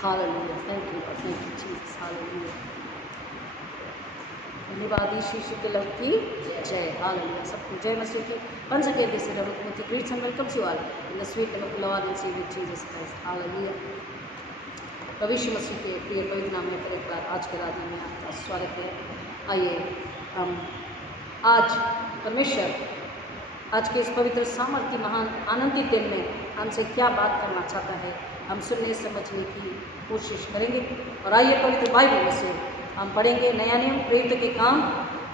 Hallelujah, thank you Jesus, hallelujah. धन्यवाद यीशु के love की जय, हालेलुया। सबको जय मसीह की। Once again, this is Rabbi Kumati greets and welcomes you all in the sweet name of Lord and Savior Jesus Christ, hallelujah. प्रभु यीशु मसीह के प्रिय पवित्र नाम में फिर एक बार आज के रात में आपका स्वागत है। आइए हम आज परमेश्वर आज के इस पवित्र सामर्थ्य महान आनंदित दिन में हमसे क्या बात करना चाहता है, हम सुनने समझने की कोशिश करेंगे। और आइए पवित्र बाइबल में से हम पढ़ेंगे नया नियम प्रेरित के काम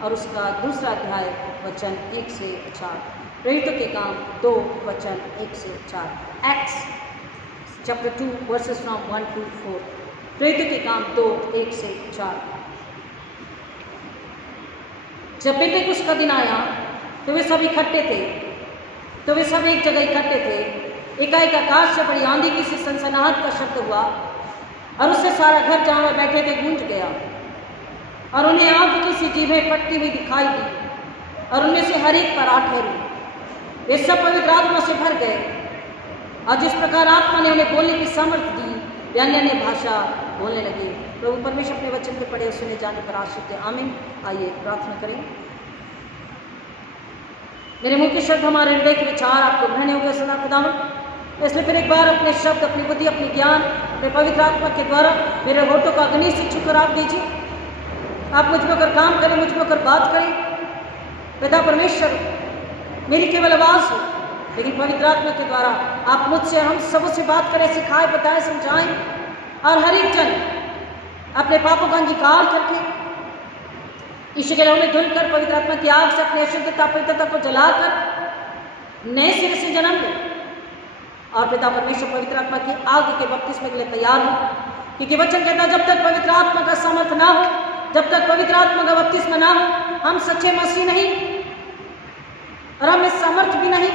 और उसका दूसरा अध्याय वचन 1 से 4। प्रेरित के काम 2 वचन 1 से 4। Acts chapter 2 versus from 1 to 4। प्रेरित के काम 2 1 से 4। जब पेंटेकुस्त का दिन आया तो वे सब इकट्ठे थे, तो वे सब एक जगह इकट्ठे थे। एकाएक आकाश से बड़ी आंधी की सी सनसनाहट का शब्द हुआ और उससे सारा घर जहाँ वे बैठे थे गूंज गया और उन्हें आग की सी जीभें फटती हुई दिखाई दी और उनमें से हर एक पर आ ठहरी। वे सब पवित्र आत्मा से भर गए और जिस प्रकार आत्मा ने उन्हें बोलने की सामर्थ्य दी वे अन्य भाषा बोलने लगे। प्रभु परमेश्वर अपने वचन के पढ़े सुने जाने पर आशीष दे, आमीन। आइए प्रार्थना करें। मेरे मुंह के शब्द हमारे हृदय के विचार आपको ग्रहण हो गए सदा खुदावन। इसलिए फिर एक बार अपने शब्द, अपनी बुद्धि, अपनी ज्ञान, अपने पवित्र आत्मा के द्वारा मेरे होठों का अग्नि से छूकर आप दीजिए। आप मुझ में होकर काम करें, मुझ में होकर बात करें। पिता परमेश्वर, मेरी केवल आवाज़ हो लेकिन पवित्र आत्मा के द्वारा आप मुझसे, हम सबसे बात करें, सिखाएं, बताएं, समझाएं और हर एक जन अपने पापों का अंगीकार करके ईश्वर के लहू में धुलकर पवित्र आत्मा की आग से अपनी अशुद्धता पवित्रता को जलाकर नए सिरे से जन्म ले। और पिता परमेश्वर पवित्र आत्मा की आग के बपतिस्मे के लिए तैयार हो, क्योंकि वचन कहता है जब तक पवित्र आत्मा का सामर्थ्य ना हो, जब तक पवित्र आत्मा का बपतिस्मा ना हो, हम सच्चे मसीह नहीं और हमें सामर्थ्य भी नहीं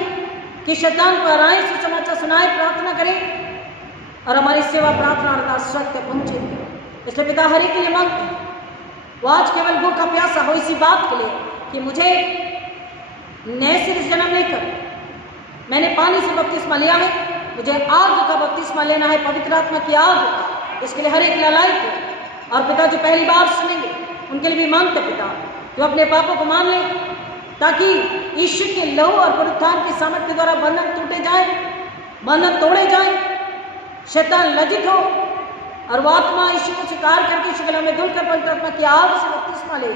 कि शैतान को हराएं, सुसमाचार सुनाएं, प्रार्थना करें और हमारी सेवा प्रार्थना और स्वर्ग तक पहुंचे। इसलिए पिता हर एक के लिए मांगते हैं वो आज केवल भूखा प्यासा हो इसी बात के लिए कि मुझे नए सिरे से जन्म लेकर, मैंने पानी से बपतिस्मा लिया है, मुझे आग का बपतिस्मा लेना है, पवित्र आत्मा की आग। इसके लिए हर एक लालायित को और पिता जो पहली बार सुनेंगे उनके लिए भी मांगते पिता जो अपने पापों को मान ले, ताकि ईश्वर के लहू और पुनरुत्थान की सामर्थ्य के द्वारा बंधन टूटे जाए, बंधन तोड़े जाए, शैतान लज्जित हो और वो आत्मा ईश्वर को स्वीकार करके ईश्वर के लहू में धुलकर पवित्र आत्मा की आग से बपतिस्मा ले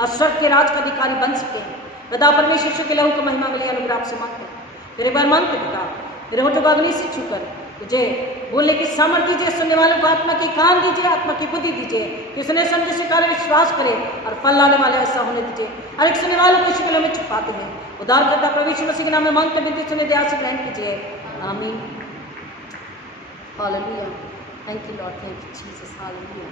और स्वर्ग के राज का अधिकारी बन सके। पिता परमेश्वर ईश्वर के लहू को महिमा के लिए अनुग्रह आपसे मांगते हैं। तेरे बार मांगते पिता तेरे होठों को अग्नि से छूकर तुझे बोलने की सामर्थ्य दीजिए, सुनने वालों को आत्मा के कान दीजिए, आत्मा की बुद्धि दीजिए कि सुने समझे स्वीकार विश्वास करे और फल लाने वाले ऐसा होने दीजिए। हर एक सुनने वालों को ईश्वर के लहू में छुपाते हैं। उद्धार करता प्रभु यीशु मसीह के नाम में मांगते विनती सुने दया से ग्रहण कीजिए, आमीन। Hallelujah, thank you Lord, thank you Jesus, hallelujah.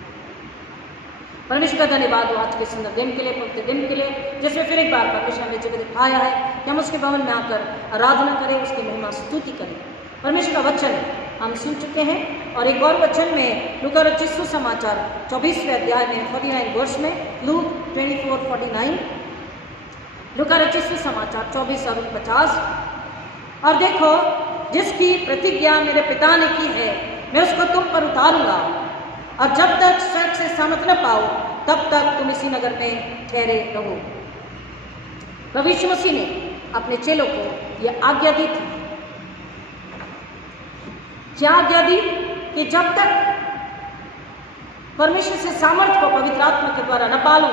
परमेश्वर का धन्यवाद हो आज के सुंदर दिन के लिए, पवित्र दिन के लिए, जिसमें फिर एक बार परमेश्वर ने जगह दिखाया है कि हम उसके भवन में आकर आराधना करें, उसकी महिमा स्तुति करें। परमेश्वर का वचन हम सुन चुके हैं और एक और वचन में लूका रचित सुसमाचार 24वें अध्याय में 49 वर्ष में लूक 24:49, लूका रचित सुसमाचार 24 और 50। और देखो जिसकी प्रतिज्ञा मेरे पिता ने की है मैं उसको तुम पर उतारूंगा और जब तक स्वर्ग से सामर्थ न पाओ तब तक तुम इसी नगर में ठहरे रहो। प्रभु यीशु मसीह ने अपने चेलों को यह आज्ञा दी थी। क्या आज्ञा दी? कि जब तक परमेश्वर से सामर्थ्य को पवित्र आत्मा के द्वारा न पालो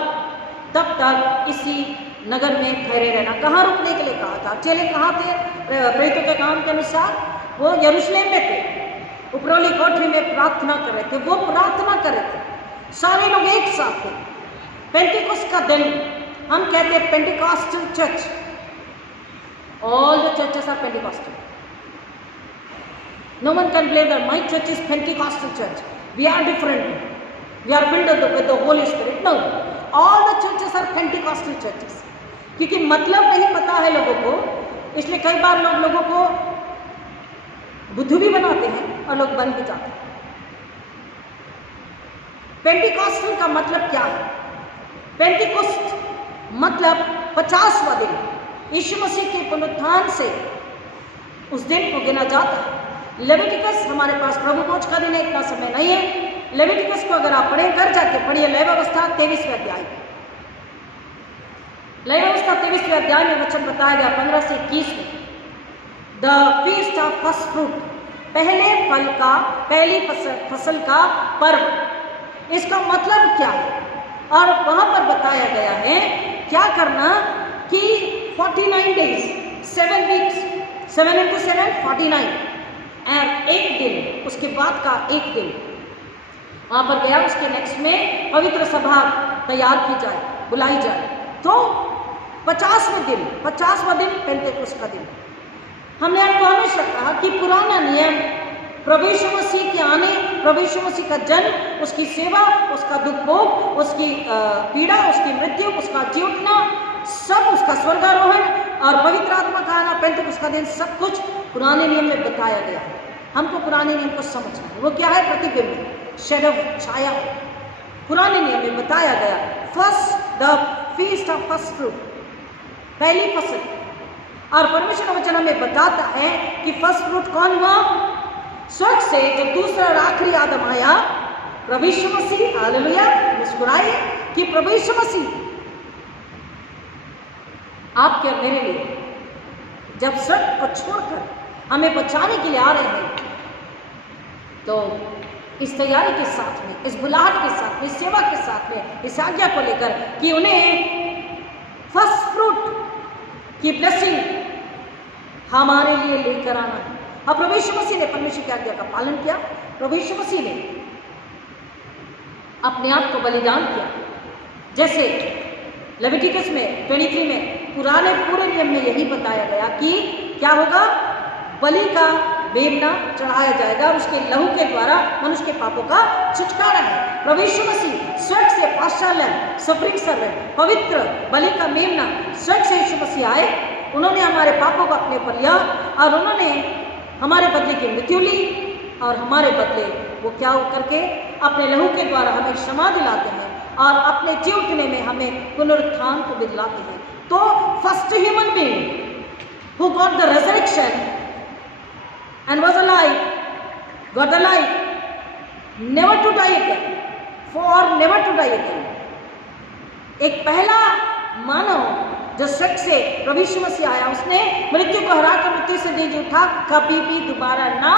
तब तक इसी नगर में ठहरे रहना। कहाँ रुकने के लिए कहा था? चेले कहाँ थे? प्रेरितों के काम के अनुसार वो यरूशलेम में थे, उपरोली कोठरी में प्रार्थना कर रहे थे। वो प्रार्थना कर रहे थे, सारे लोग एक साथ थे। पेंटिकोस्ट का दिन हम कहते हैं Pentecostal church, all the churches are Pentecostal. No one can blame that my church is Pentecostal church. We are different. We are filled with the Holy Spirit. No, all the churches are Pentecostal churches. क्योंकि मतलब नहीं पता है लोगों को, इसलिए कई बार लोगों को बुद्धू भी बनाते हैं और लोग बन भी जाते हैं। पेंटिकॉस्टल का मतलब क्या है? पेंटिकोस्ट मतलब 50वां दिन, यीशु मसीह के पुनरुत्थान से उस दिन को गिना जाता है। लेविटिकस हमारे पास प्रभु भोज का दिन है, इतना समय नहीं है। लेविटिकस को अगर आप पढ़े, घर जाके पढ़िए, लय व्यवस्था 23वें अध्याय। लय व्यवस्था 23वें अध्याय में वचन बताया गया 15 से 21 में, the feast of first fruit, पहले फल का, पहली फसल का पर्व। इसका मतलब क्या है? और वहां पर बताया गया है क्या करना कि 49 डेज, 7 वीक्स, 7 into 7 49, और एक दिन, उसके बाद का एक दिन वहां पर गया। उसके नेक्स्ट में पवित्र सभा तैयार की जाए, बुलाई जाए, तो 50वां दिन पेंटेकोस्त का दिन। हमने आपको हमेशा कहा कि पुराना नियम प्रभु यीशु मसीह के आने, प्रभु यीशु मसीह का जन्म, उसकी सेवा, उसका दुख भोग, उसकी पीड़ा, उसकी मृत्यु, उसका जी उठना, सब, उसका स्वर्गारोहण और पवित्र आत्मा का आना, पेंटेकोस्त का दिन, सब कुछ पुराने नियम में बताया गया है। हमको पुराने नियम को समझना है। वो क्या है? प्रतिबिंब, शैडो, छाया। पुराने नियम में बताया गया first, the feast of first fruit, पहली फसल। और परमेश्वर का वचन हमें बताता है कि फर्स्ट फ्रूट कौन हुआ? स्वर्ग से जो दूसरा और आखिरी आदम आया, प्रभु यीशु मसीह। हालेलुया, मुस्कुराइए कि प्रभु यीशु मसीह आपके और मेरे लिए जब स्वर्ग को छोड़कर हमें बचाने के लिए आ रहे हैं, तो इस तैयारी के साथ में, इस बुलाहट के साथ में, इस सेवा के साथ में, इस आज्ञा को लेकर कि उन्हें फर्स्ट फ्रूट की ब्लेसिंग हमारे लिए लेकर आना है। और प्रभु यीशु मसीह ने परमेश्वर की आज्ञा का पालन किया। प्रभु यीशु मसीह ने अपने आप को बलिदान किया। जैसे लेविटिकस में 23 में पुराने पूरे नियम में यही बताया गया कि क्या होगा? बलि का मेमना चढ़ाया जाएगा, उसके लहू के द्वारा मनुष्य के पापों का छुटकारा है। प्रभु यीशु मसीह स्वर्ग से पाशालन, सफरिंग सर्वेंट, पवित्र बलि का मेमना, स्वर्ग से यीशु मसीह आए, उन्होंने हमारे पापों को अपने पर लिया और उन्होंने हमारे बदले की मृत्यु ली, और हमारे बदले वो क्या करके अपने लहू के द्वारा हमें क्षमा दिलाते हैं और अपने जी उठने में हमें पुनरुत्थान को दिलाते हैं। तो first human being who got the resurrection and was alive, got the life, never to die again, for never to die again। एक पहला मानव जो स्वर्ग से प्रभु यीशु मसीह आया, उसने मृत्यु को हराकर मृत्यु से जी उठा, कभी भी दोबारा ना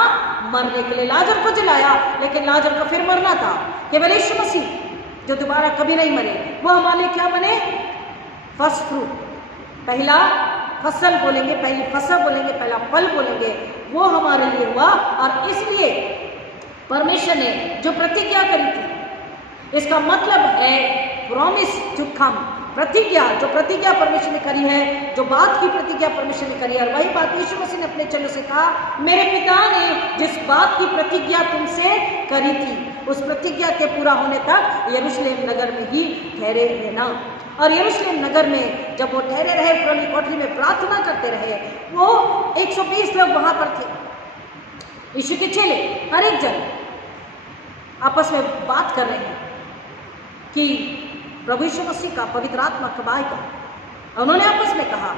मरने के लिए। लाजर को जलाया, लेकिन लाजर को फिर मरना था। केवल यीशु मसीह जो दोबारा कभी नहीं मरे, वो हमारे क्या बने? फर्स्ट फ्रूट, पहला फसल बोलेंगे, पहली फसल बोलेंगे, पहला फल बोलेंगे, वो हमारे लिए हुआ। और इसलिए परमेश्वर ने जो प्रतिज्ञा करी थी, इसका मतलब है प्रॉमिस टू कम, प्रतिज्ञा, जो प्रतिज्ञा परमेश्वर ने करी है, जो बात की प्रतिज्ञा परमेश्वर ने करी है। और वही बात यीशु मसीह ने अपने चेलों से कहा, मेरे पिता ने जिस बात की प्रतिज्ञा तुमसे करी थी, उस प्रतिज्ञा के पूरा होने तक यरूशलेम नगर में ही ठहरे रहना। और यरूशलेम नगर में जब वो ठहरे रहे, पुरानी कोठरी में प्रार्थना करते रहे, वो 120 लोग वहां पर थे, यीशु के चेले, हर एक जन आपस में बात कर रहे हैं कि प्रभु यीशु मसीह का, पवित्र आत्मा कब आएगा। उन्होंने आपस में कहा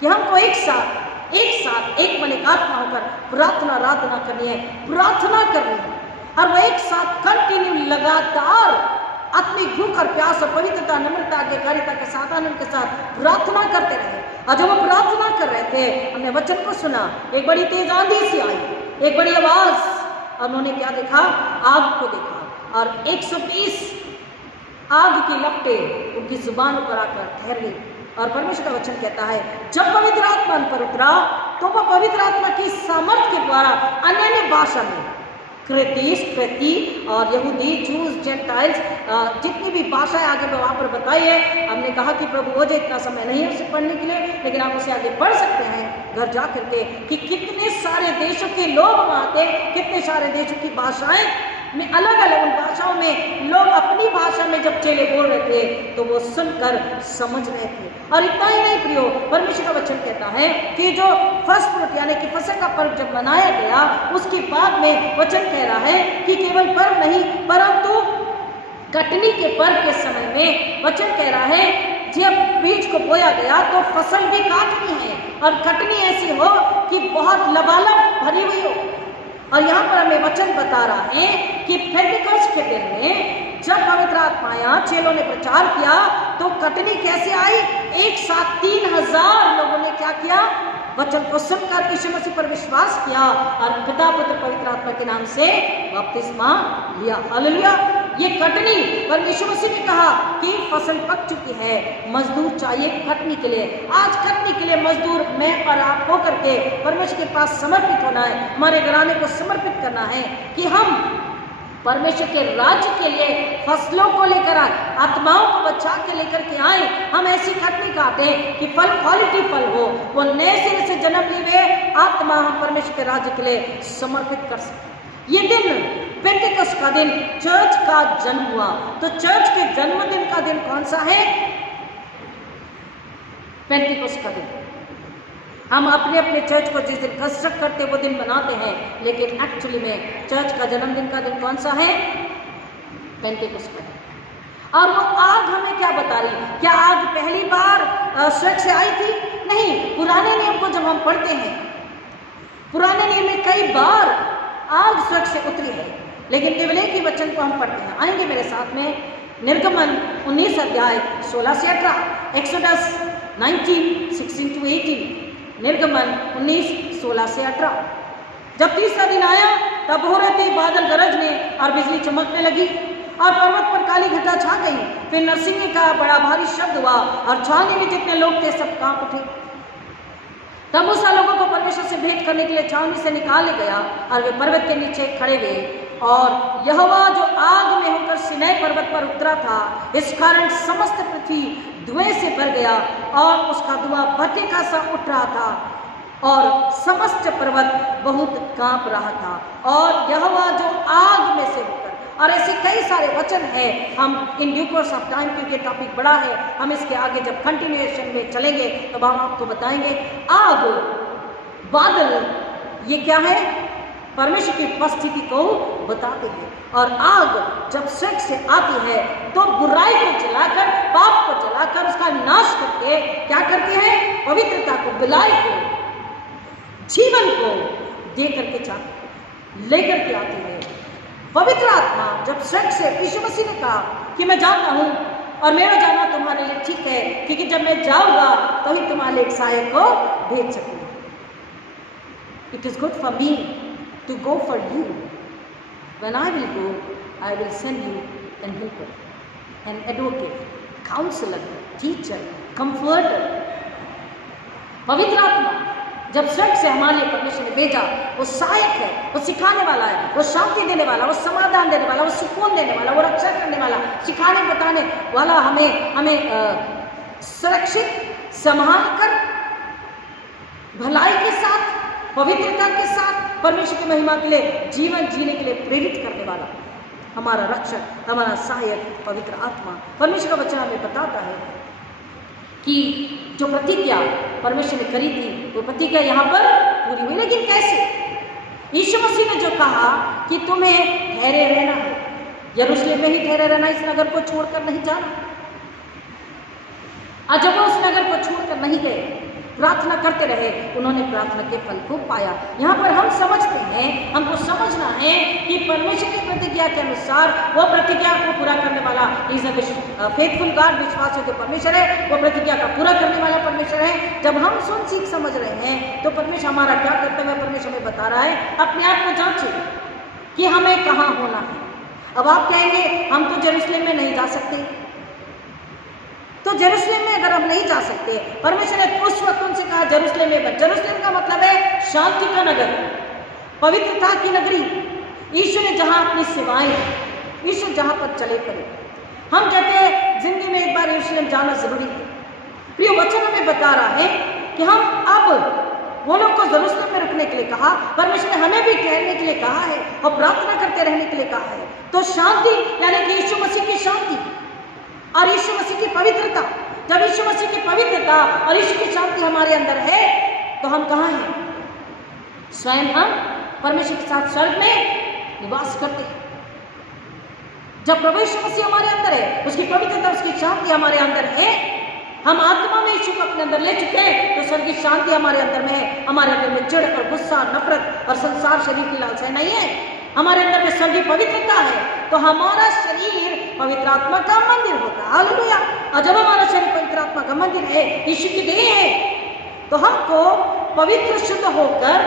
कि हमको एक साथ एक मन एक आत्मा होकर प्रार्थना करनी है, प्रार्थना करनी है। और वो एक साथ कंटिन्यू, लगातार आत्मिक भूख और प्यास और पवित्रता, नम्रता, आज्ञाकारिता के साथ, आनंद के साथ प्रार्थना करते रहे। और जब वो प्रार्थना कर रहे थे, हमने वचन को सुना, एक बड़ी तेज आंधी सी आई, एक बड़ी आवाज, और उन्होंने क्या देखा? आग को देखा, और 120 आग की लपटें उनकी जुबान पर आकर ठहर गई। और परमेश्वर का वचन कहता है, जब पवित्र आत्मा उन पर उतरा, तो वह पवित्र आत्मा की सामर्थ के द्वारा अन्य भाषा में, क्रेती और यहूदी, जूस, जेंटाइल्स, जितनी भी भाषाएं आगे वहाँ पर बताई है। हमने कहा कि प्रभु मुझे इतना समय नहीं है उसे पढ़ने के लिए, लेकिन आप उसे आगे पढ़ सकते हैं घर जा करके, कि कितने सारे देशों के लोग वहाँ थे, कितने सारे देशों की भाषाएं में, अलग अलग उन भाषाओं में लोग अपनी भाषा में जब चेले बोल रहे थे, तो वो सुनकर समझ रहे थे। और इतना ही नहीं प्रियो, परमेश्वर का वचन कहता है कि जो फर्स्ट फ्रूट यानी कि फसल का पर्व जब मनाया गया, उसके बाद में वचन कह रहा है कि केवल पर्व नहीं, परंतु कटनी के पर्व के समय में वचन कह रहा है, जब बीज को बोया गया तो फसल भी काटनी है, और कटनी ऐसी हो कि बहुत लबालब भरी हुई हो, और यहाँ पर हमें वचन बता रहा है कि पेंटिकॉस्ट के दिन में जब पवित्र आत्मा आया, चेलों ने प्रचार किया, तो कटनी कैसे आई? एक साथ 3000 लोगों ने क्या किया? वचन को सुनकर यीशु मसीह पर विश्वास किया और पिता पुत्र पवित्र आत्मा के नाम से बपतिस्मा लिया। हालेलुया। ये कटनी पर यीशु मसीह ने कहा कि फसल पक चुकी है, मजदूर चाहिए कटनी के लिए। आज कटनी के लिए मजदूर मैं और आप होकर के परमेश्वर के पास समर्पित होना है, हमारे घराने को समर्पित करना है कि हम परमेश्वर के राज्य के लिए फसलों को लेकर आए, आत्माओं को बचा के लेकर के आए। हम ऐसी कटनी काटे कि फल क्वालिटी फल हो, वो नए सिरे से जन्म लिए आत्मा हम परमेश्वर के राज्य के लिए समर्पित कर सकें। ये दिन पेंटिकॉस्ट का दिन चर्च का जन्म हुआ। तो चर्च के जन्मदिन का दिन कौन सा है? पेंटिकॉस्ट का दिन। हम अपने अपने चर्च को जिस दिन कंस्ट्रक्ट करते वो दिन मनाते हैं, लेकिन एक्चुअली में चर्च का जन्मदिन का दिन कौन सा है? पेंटिकॉस्ट का दिन। और वो आग हमें क्या बता रही? क्या आग पहली बार स्वर्ग से आई थी? नहीं। पुराने नियम को जब हम पढ़ते हैं, पुराने नियम में कई बार आग स्वर्ग से उतरी है, लेकिन केवल एक ही वचन को हम पढ़ते हैं। आएंगे मेरे साथ में, निर्गमन 19 अध्याय 16 से 18, एक्सोडस 19 16 to 18, निर्गमन 19 16 से 18। जब तीसरा दिन आया तब हो रहे थे बादल गरजने और बिजली चमकने लगी और पर्वत पर काली घटा छा गई। फिर नरसिंह का बड़ा भारी शब्द हुआ और छावनी में जितने लोग थे सब कांप उठे। तब मूसा लोगों को परमेश्वर से भेंट करने के लिए छावनी से निकाले गया और वे पर्वत के नीचे खड़े हुए। और यहोवा जो आग में होकर सिनै पर्वत पर उतरा था, इस कारण समस्त पृथ्वी धुएं से भर गया और उसका धुआं भट्टे का सा उठ रहा था और समस्त पर्वत बहुत कांप रहा था। और यहोवा जो आग में से होकर, और ऐसे कई सारे वचन हैं। हम in due course of time, क्योंकि टॉपिक बड़ा है, हम इसके आगे जब कंटिन्यूएशन में चलेंगे तब हम आपको बताएंगे। आग, बादल, ये क्या है? परमेश्वर की उपस्थिति को बताते हैं। और आग जब स्वर्ग से आती है तो बुराई को जलाकर, पाप को जलाकर, उसका नाश करके क्या करती है? पवित्रता को, बिलाई को, जीवन को दे करके जाती, लेकर के आती है। पवित्र आत्मा जब स्वर्ग से, यीशु मसीह ने कहा कि मैं जाता हूं और मेरा जाना तुम्हारे लिए ठीक है, क्योंकि जब मैं जाऊंगा तभी तुम्हारे लिए एक सहायक को भेज सकूंगा। It is good for me to go for you. When I will go, I will send you an helper, an advocate, counselor, teacher, comforter. पवित्र आत्मा जब स्वर्ग से हमारे लिए परमेश्वर ने भेजा, वो सहायक है, वो सिखाने वाला है, वो शांति देने वाला, वो समाधान देने वाला, वो सुकून देने वाला, वो रक्षा करने वाला, सिखाने बताने वाला, हमें सुरक्षित संभाल कर भलाई के साथ, पवित्रता के साथ, परमेश्वर की महिमा के लिए जीवन जीने के लिए प्रेरित करने वाला हमारा रक्षक, हमारा सहायक पवित्र आत्मा। परमेश्वर का वचन हमें बताता है कि जो प्रतिज्ञा परमेश्वर ने करी थी वो प्रतिज्ञा यहाँ पर पूरी हुई। लेकिन कैसे? यीशु मसीह ने जो कहा कि तुम्हें ठहरे रहना है, यरूशलेम में ही ठहरे रहना, इस नगर को छोड़कर नहीं जाना। और जब वो उस नगर को छोड़कर नहीं गए, प्रार्थना करते रहे, उन्होंने प्रार्थना के फल को पाया। यहाँ पर हम समझते हैं, हमको समझना है कि परमेश्वर की प्रतिज्ञा के अनुसार वो प्रतिज्ञा को पूरा करने वाला इज अ फेथफुल गॉड, विश्वास के परमेश्वर है, वो प्रतिज्ञा का पूरा करने वाला परमेश्वर है। जब हम सुन सीख समझ रहे हैं तो परमेश्वर हमारा क्या कर्तव्य है परमेश्वर हमें बता रहा है। अपने आप को जांचे कि हमें कहाँ होना है। अब आप कहेंगे हम तो यरूशलेम में नहीं जा सकते, तो यरूशलेम में अगर हम नहीं जा सकते, परमेश्वर ने उस वक्त उनसे कहा यरूशलेम में मत। यरूशलेम का मतलब है शांति का नगर, पवित्रता की नगरी। यीशु ने जहां अपनी सेवाएं, यीशु जहां पर चले पड़े, हम कहते हैं जिंदगी में एक बार यरूशलेम जाना जरूरी है। प्रिय वचन हमें बता रहा है कि हम अब वो लोग को यरूशलेम में रुकने के लिए कहा, परमेश्वर ने हमें भी ठहरने के लिए कहा है और प्रार्थना करते रहने के लिए कहा है। तो शांति यानी कि यीशु मसीह की शांति और यीशु मसीह की पवित्रता, जब यीशु मसीह की पवित्रता और यीशु की शांति हमारे अंदर है तो हम कहाँ हैं? स्वयं हम परमेश्वर के साथ स्वर्ग में निवास करते हैं। जब प्रभु यीशु मसीह हमारे अंदर है, उसकी पवित्रता, उसकी शांति हमारे अंदर है, हम आत्मा में यीशु को अपने अंदर ले चुके हैं, तो स्वर्गीय शांति हमारे अंदर में है। हमारे अंदर में चिढ़ और गुस्सा, नफरत और संसार शरीर की लालसा नहीं है। हमारे अंदर में स्वर्गीय पवित्रता है, तो हमारा शरीर पवित्र आत्मा का मंदिर होता है। हालेलुया। और जब हमारा शरीर पवित्र आत्मा का मंदिर है, यीशु की देह है, तो हमको पवित्र शुद्ध होकर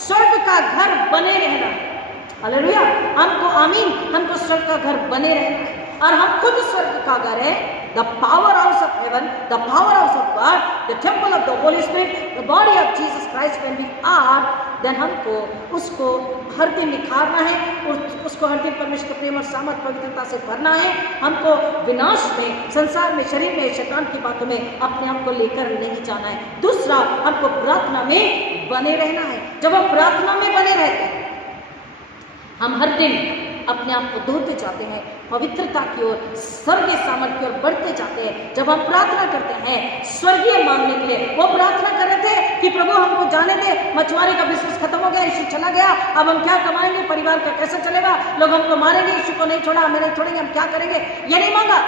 स्वर्ग का घर बने रहना है। हालेलुया। हमको आमीन, हमको स्वर्ग का घर बने रहना है, और हम खुद स्वर्ग का घर है। The power house of heaven, the power house of God, the temple of the Holi spirit, the body of Jesus Christ when we are, then हमको उसको हर दिन निखारना है, उसको हर दिन परमेश्वर के प्रेम और सामर्थ पवित्रता से भरना है। हमको विनाश में, संसार में, शरीर में, शैतान की बातों में अपने आप को लेकर नहीं जाना है। दूसरा, हमको प्रार्थना में बने रहना है। जब हम प्रार्थना में बने रहते हैं, हम हर दिन अपने आप को दूरते जाते हैं, पवित्रता की ओर, स्वर्गीय सामर्थ्य की ओर बढ़ते जाते हैं। जब हम प्रार्थना करते हैं स्वर्गीय मांगने के लिए, वो प्रार्थना कर रहे थे कि प्रभु हमको जाने दे, मछुआरे का बिजनेस खत्म हो गया, यीशु चला गया, अब हम क्या कमाएंगे, परिवार का कैसे चलेगा, लोग हमको मारेंगे, यीशु को नहीं छोड़ा, हमें नहीं छोड़ेंगे, हम क्या करेंगे, ये नहीं मांगा।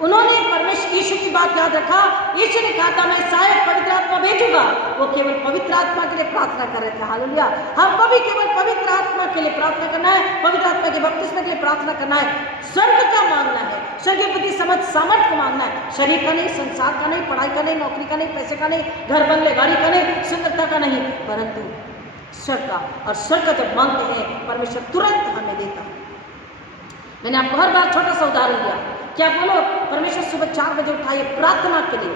उन्होंने परमेश्वर यीशु की बात याद रखा। यीशु ने कहा था, मैं शायद पवित्र आत्मा भेजूंगा। वो केवल पवित्र आत्मा के लिए प्रार्थना कर रहे थे। हालेलुया। हमको भी केवल पवित्र आत्मा के लिए प्रार्थना करना है, पवित्र आत्मा के बपतिस्मे के लिए प्रार्थना करना है, स्वर्ग का मांगना है, स्वर्गीय बुद्धि समझ सामर्थ को मांगना है, शरीर का नहीं, संसार का नहीं, पढ़ाई का नहीं, नौकरी का नहीं, पैसे का नहीं, घर बंगले गाड़ी का नहीं, सुंदरता का नहीं, परंतु स्वर्ग का। और स्वर्ग का जब मांगते हैं, परमेश्वर तुरंत हमें देता है। मैंने आपको हर बार छोटा सा उदाहरण दिया। क्या बोलो, परमेश्वर सुबह 4 बजे उठाइए प्रार्थना के लिए,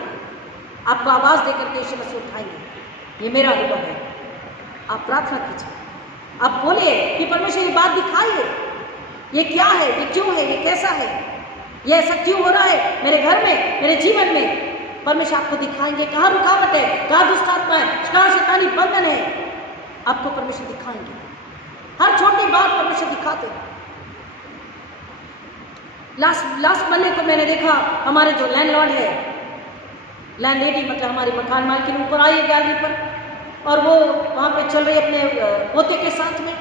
आपको आवाज देकर के यीशु मसीह उठाएंगे। ये मेरा अनुभव है। आप प्रार्थना कीजिए, आप बोलिए कि परमेश्वर ये बात दिखाइए, ये क्या है, ये क्यों है, ये कैसा है, ये ऐसा क्यों हो रहा है मेरे घर में, मेरे जीवन में। परमेश्वर आपको दिखाएंगे कहाँ रुकावट है, कहाँ दुष्ट आत्मा है, कहाँ शैतानी बंधन है, आपको परमेश्वर दिखाएंगे। हर छोटी बात परमेश्वर दिखाते हैं। लास्ट मंडे को मैंने देखा, हमारे जो लैंडलॉर्ड है, लैंडलेडी मतलब हमारी मकान मालकिन ऊपर आई है गैलरी पर, और वो वहाँ पे चल रही अपने पोते के साथ में,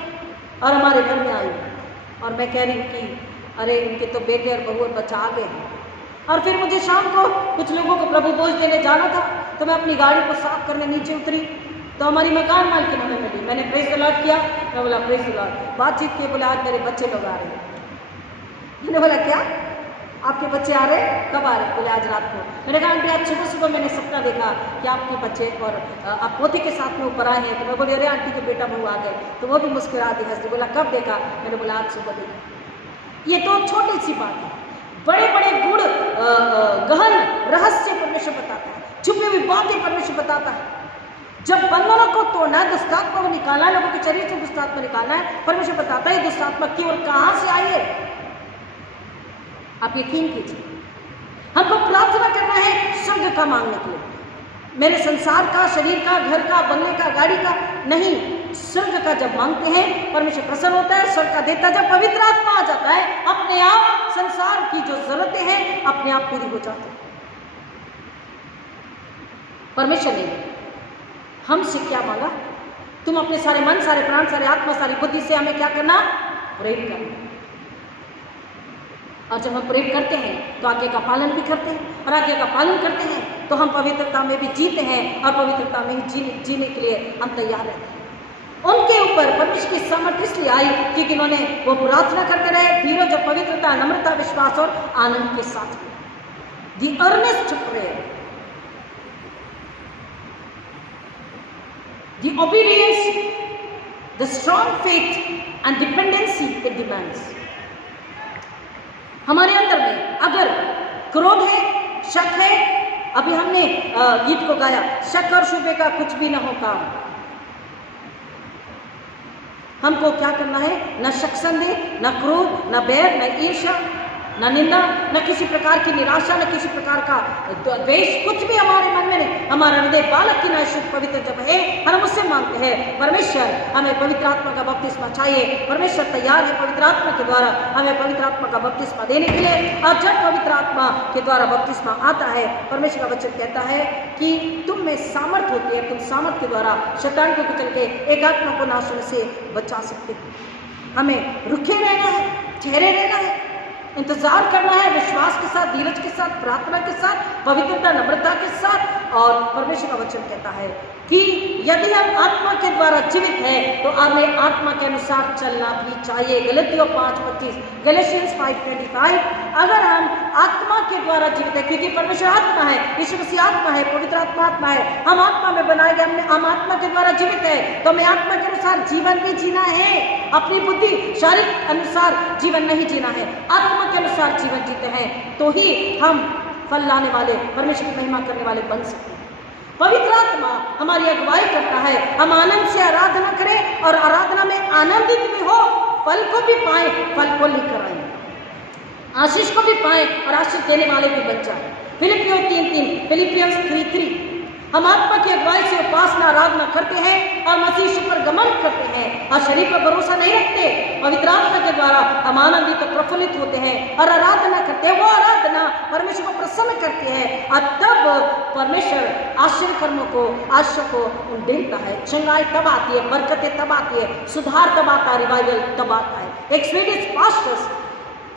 और हमारे घर में आई, और मैं कह रही हूँ कि अरे इनके तो बेटे और बहू और बच्चा आ गए हैं। और फिर मुझे शाम को कुछ लोगों को प्रभु भोज देने जाना था, तो मैं अपनी गाड़ी को साफ करने नीचे उतरी, तो हमारी मकान मालकिन हमें मिली। मैंने प्रेज द लॉर्ड किया, मैं बोला प्रेज द लॉर्ड, बातचीत की, बोला आज मेरे बच्चे लोग आ रहे हैं। मैंने बोला क्या, आपके बच्चे आ रहे हैं, कब आ रहे हैं? बोले आज रात को। मैंने कहा आंटी आज सुबह सुबह मैंने सपना देखा कि आपके बच्चे और आप पोते के साथ में ऊपर आए हैं। तो मैं बोली अरे आंटी के बेटा बहू आ गए, तो वो भी मुस्कुरा दी, हंस दी। बोला कब देखा? मैंने बोला आज सुबह देखा। ये तो छोटी सी बात है, बड़े बड़े गुण गहन रहस्य परमेश्वर बताता है, छुपी हुई बातें परमेश्वर बताता है। जब बंधनों को तोड़ना है, दुष्टात्मा को निकालना है, लोगों के शरीर से दुष्टात्मा निकालना है, परमेश्वर बताता है दुष्टात्मा की और कहाँ से आई है। आप यकीन कीजिए, हमको प्रार्थना करना है स्वर्ग का मांगने के लिए, मेरे संसार का, शरीर का, घर का, बंगले का, गाड़ी का नहीं, स्वर्ग का जब मांगते हैं परमेश्वर प्रसन्न होता है, स्वर्ग का देता है। जब पवित्र आत्मा आ जाता है, अपने आप संसार की जो जरूरतें हैं अपने आप पूरी हो जाती है। परमेश्वर ने हमसे क्या मांगा? तुम अपने सारे मन, सारे प्राण, सारे आत्मा, सारी बुद्धि से हमें क्या करना? प्रेम करना। और जब हम प्रेम करते हैं तो आज्ञा का पालन भी करते हैं, और आज्ञा का पालन करते हैं तो हम पवित्रता में भी जीते हैं, और पवित्रता में ही जीने के लिए हम तैयार रहते हैं। उनके ऊपर परमेश्वर की सामर्थ इसलिए आई क्योंकि उन्होंने वो प्रार्थना करते रहे, धीरज और पवित्रता, नम्रता, विश्वास और आनंद के साथ। The earnest prayer, the obedience, the strong faith and dependency it demands. हमारे अंदर में अगर क्रोध है, शक है, अभी हमने गीत को गाया, शक और शुबे का कुछ भी न हो काम। हमको क्या करना है? न शक संदेह, न क्रोध, न बैर, न ईर्ष्या, न निंदा, न किसी प्रकार की निराशा, न किसी प्रकार का द्वेष, कुछ भी हमारे मन में नहीं। हमारा हृदय बालक की नाई शुद्ध पवित्र जब है, हम उससे मांगते हैं परमेश्वर हमें पवित्र आत्मा का बपतिस्मा चाहिए। परमेश्वर तैयार है पवित्र आत्मा के द्वारा हमें पवित्र आत्मा का बपतिस्मा देने के लिए। और जब पवित्र आत्मा के द्वारा बपतिस्मा आता है, परमेश्वर का वचन कहता है कि तुम में सामर्थ होती है, तुम सामर्थ के द्वारा शैतान को कुचल के एक आत्मा को नाश होने से बचा सकते हो। हमें रुके रहना है, ठहरे रहना है, इंतजार करना है विश्वास के साथ, धीरज के साथ, प्रार्थना के साथ, पवित्रता, नम्रता के साथ। और परमेश्वर का वचन कहता है कि यदि हम आत्मा के द्वारा जीवित है तो हमें आत्मा के अनुसार चलना भी चाहिए। गलतियों 5:25, गैलेशियंस 5:25। अगर हम आत्मा के द्वारा जीवित है, क्योंकि परमेश्वर आत्मा है, यीशु मसीह आत्मा है, पवित्र आत्मा आत्मा है, हम आत्मा में बनाए गए, हम आत्मा के द्वारा जीवित है, तो हमें आत्मा के अनुसार जीवन भी जीना है। अपनी बुद्धि शारीरिक अनुसार जीवन नहीं जीना है, आत्मा के अनुसार जीवन जीते हैं तो ही हम फल लाने वाले, परमेश्वर की महिमा करने वाले बन सकते हैं। पवित्र आत्मा हमारी अगुवाई करता है, हम आनंद से आराधना करें और आराधना में आनंदित भी हो, फल को भी पाए, फल को लेकर आए, आशीष को भी पाए और आशीष देने वाले भी बन जाए। फिलिपियों 3:3, फिलिपियंस 3:3। हम आत्मा की अगुवाई से उपासना आराधना करते हैं और मसीह यीशु पर घमंड करते हैं और शरीर पर भरोसा नहीं रखते। पवित्र आत्मा के द्वारा हम आनंदित और प्रफुल्लित होते हैं और आराधना करते हैं। वो आराधना परमेश्वर को प्रसन्न करती है और तब परमेश्वर आश्चर्य कर्मों को, आशीष को देता है। चंगाई तब आती है, बरकतें तब आती है, सुधार तब आता है, रिवाइवल तब आता है। एक स्वीडिश पास्टर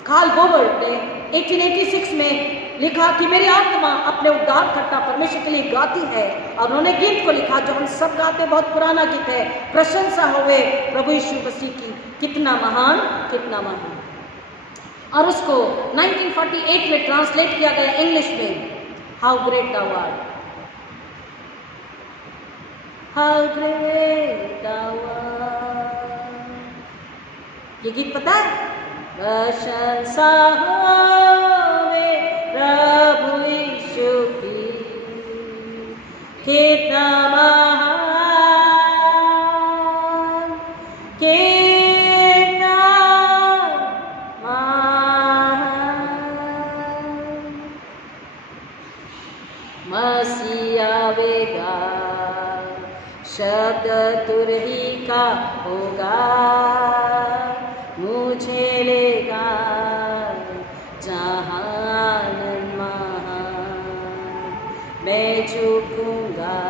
कार्ल बोबर्ट ने 1886 में लिखा कि मेरी आत्मा अपने उद्धारकर्ता परमेश्वर के लिए गाती है, और उन्होंने गीत को लिखा जो हम सब गाते, बहुत पुराना गीत है, प्रशंसा होवे प्रभु यीशु मसीह की, कितना महान, कितना महान। और उसको 1948 में ट्रांसलेट किया गया इंग्लिश में, how great thou art, how great thou art। ये गीत पता है? प्रशंसा होवे प्रभु यीशु की, कितना महान, कितना महान। मसीह आवेगा, शब्द तुरही का होगा, मुझे लेगा जहान महान। मैं झुकूंगा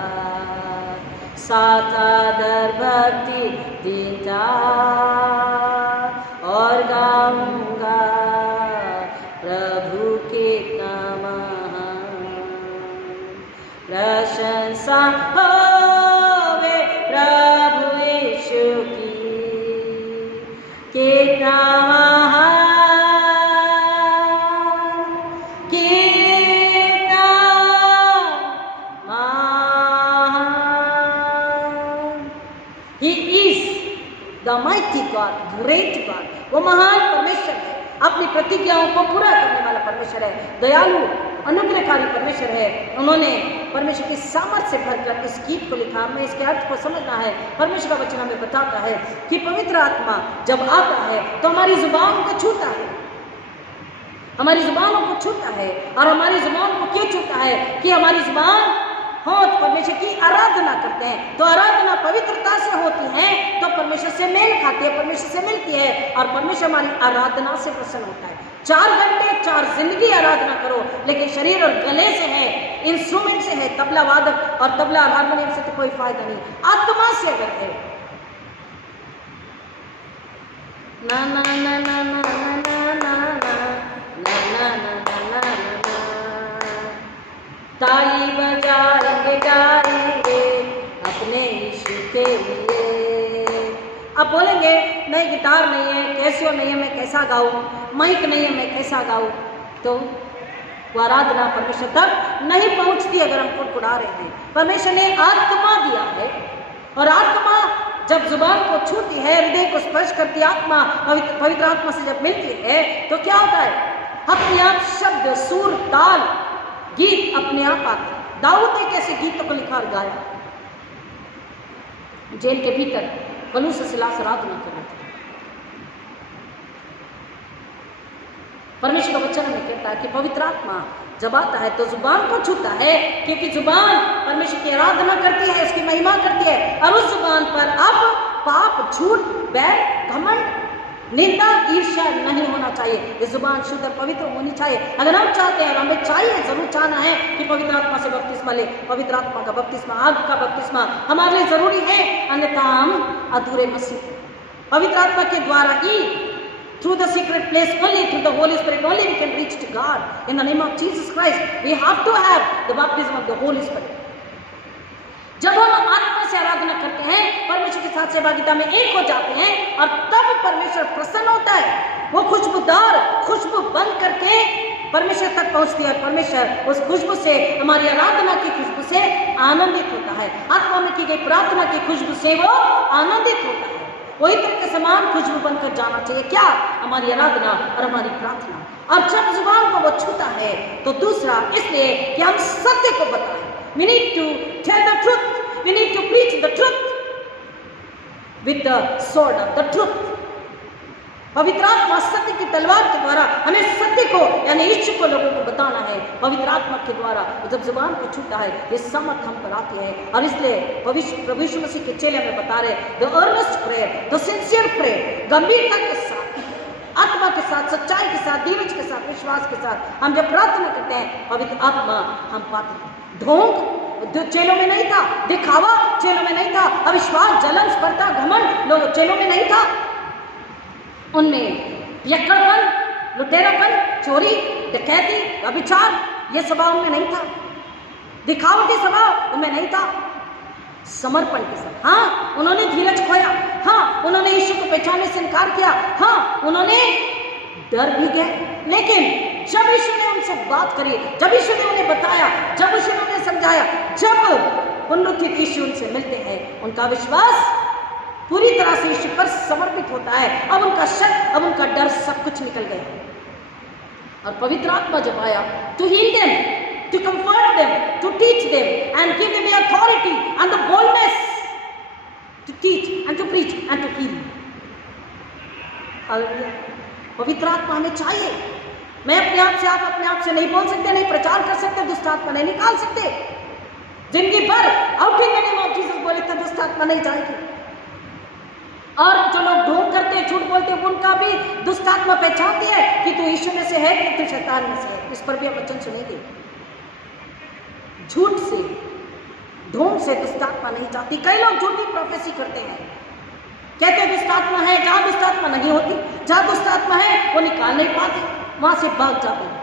साथ आदर भक्ति देता और गाऊंगा प्रभु कितना महान। प्रशंसा होवे प्रभु यीशु की, कितना महान, कितना महान। He is the mighty God, great God। वो महान परमेश्वर है, अपनी प्रतिज्ञाओं को पूरा करने वाला परमेश्वर है, दयालु अनुग्रहकारी परमेश्वर है। उन्होंने परमेश्वर की सामर्थ्य से भरकर इस गीत को लिखा। हमें इसके अर्थ को समझना है। परमेश्वर का वचन हमें बताता है कि पवित्र आत्मा जब आता है तो हमारी जुबान को छूता है, हमारी जुबानों को छूता है। और हमारी जुबान को क्यों छूता है? कि हमारी जुबान हो तो परमेश्वर की आराधना करते हैं, तो आराधना पवित्रता से होती है तो परमेश्वर से मेल खाती है, परमेश्वर से मिलती है और परमेश्वर हमारी आराधना से प्रसन्न होता है। 4 घंटे 4 जिंदगी आराधना करो, लेकिन शरीर और गले से है, इंस्ट्रूमेंट से है, तबला वादक और तबला और हारमोनियम से तो कोई फायदा नहीं। आत्मा से अगर है, ना ना ना ना ना ना ना ना ना ना ना, ताली बजाएंगे गाएंगे अपने यीशु के लिए। अब बोलेंगे नहीं गिटार नहीं है, कैसियो नहीं है, मैं कैसा गाऊं, माइक नहीं है, मैं कैसा गाऊं, तो वो आराधना परमेश्वर तक नहीं पहुंचती अगर हम कुड़कुड़ा रहे हैं। परमेश्वर ने आत्मा दिया है और आत्मा जब जुबान को छूती है, हृदय को स्पर्श करती, आत्मा पवित्र आत्मा से जब मिलती है तो क्या होता है? अपने आप शब्द, सुर, ताल, गीत अपने आप आते हैं। दाऊद ने कैसे गीतों को लिखा और गाया, जेल के भीतर कलूस सिलास आराधना कर रहे थे। परमेश्वर का वचन हमें कहता है कि पवित्र आत्मा जब आता है तो जुबान को छूता है, क्योंकि जुबान परमेश्वर की आराधना करती है, उसकी महिमा करती है। और उस जुबान पर अब पाप, झूठ, बैर, घमंड, निंदा, ईर्ष्या नहीं होना चाहिए। ये जुबान शुद्ध और पवित्र होनी चाहिए। अगर हम चाहते हैं और हमें चाहिए, जरूर चाहना है कि पवित्र आत्मा से बपतिस्मा ले, पवित्र आत्मा का बपतिस्मा, आग का बपतिस्मा हमारे लिए जरूरी है, अन्यथा हम अधूरे मसीह। पवित्र आत्मा के द्वारा ही Through the secret place only, through the Holy Spirit only we can reach to God. In the name of Jesus Christ, we have to have the baptism of the Holy Spirit. जब हम आत्मा से आराधना करते हैं, परमेश्वर के साथ सहभागिता में एक हो जाते हैं, और तब परमेश्वर प्रसन्न होता है। वो खुशबूदार खुशबू बंद करके परमेश्वर तक पहुंचती है, और परमेश्वर उस खुशबू से, हमारी आराधना की खुशबू से आनंदित होता है। आत्मा में की गई प्रार्थना की खुशबू से वो आनंदित होता है। वही तरह के समान खुशबू बनकर जाना चाहिए क्या? हमारी आराधना और हमारी प्रार्थना। और जब जुबान को वो छूता है तो दूसरा इसलिए कि हम सत्य को बताएं। We need to tell the truth. We need to preach the truth with the sword of the truth. पवित्र आत्मा सत्य की तलवार के द्वारा हमें सत्य को यानी ईश्वर को लोगों को बताना है। पवित्र आत्मा के द्वारा जब जुबान को छूटा है, ये समर्थ हम पर आती है। और इसलिए प्रभु यीशु मसीह के चेले हमें बता रहे, the earnest prayer, the sincere prayer, गंभीरता के साथ, आत्मा के साथ, सच्चाई के साथ, धीरज के साथ, विश्वास के साथ हम जब प्रार्थना करते हैं, पवित्र आत्मा हम पाते हैं। ढोंग चेलों में नहीं था, दिखावा चेलों में नहीं था, अविश्वास, जलन, स्पर्धा, घमंड लोग चेलों में नहीं था। उनमें यक्कड़पन, लुटेरापन, चोरी, डकैती, व्यभिचार, ये स्वभाव उनमें नहीं था। दिखावटी स्वभाव उनमें नहीं था। समर्पण के साथ, हाँ उन्होंने धीरज खोया, हाँ उन्होंने यीशु को पहचानने से इनकार किया, हाँ उन्होंने डर भी गए। लेकिन जब यीशु ने उनसे बात करी, जब यीशु ने उन्हें बताया, जब यीशु ने उन्हें समझाया, जब पुनरुत्थित यीशु उनसे मिलते हैं, उनका विश्वास पूरी तरह से यीशु पर समर्पित होता है। अब उनका शक, अब उनका डर सब कुछ निकल गया। और पवित्र आत्मा जब आया to heal them, to comfort them, to teach them and give them the authority and the boldness to teach and to preach and to heal. Hallelujah. पवित्र आत्मा हमें चाहिए। मैं अपने आप से, आप अपने आप से नहीं बोल सकते, नहीं प्रचार कर सकते, दुष्ट आत्मा नहीं निकाल सकते। जिंदगी भर out in the name of Jesus बोले तो दुष्ट आत्मा नहीं जाएगी। और जो लोग ढोंग करते हैं, झूठ बोलते हैं, उनका भी दुष्ट आत्मा पहचानती है कि तू यीशु में से है कि तू शैतान में से है। इस पर भी हम वचन सुनेंगे। झूठ से, ढोंग से दुष्ट आत्मा नहीं जाती। कई लोग झूठी प्रोफेसी करते हैं, कहते हैं दुष्ट आत्मा है, जहां दुष्ट आत्मा नहीं होती, जहां दुष्ट आत्मा है वो निकाल नहीं पाते, वहां से भाग जाते हैं।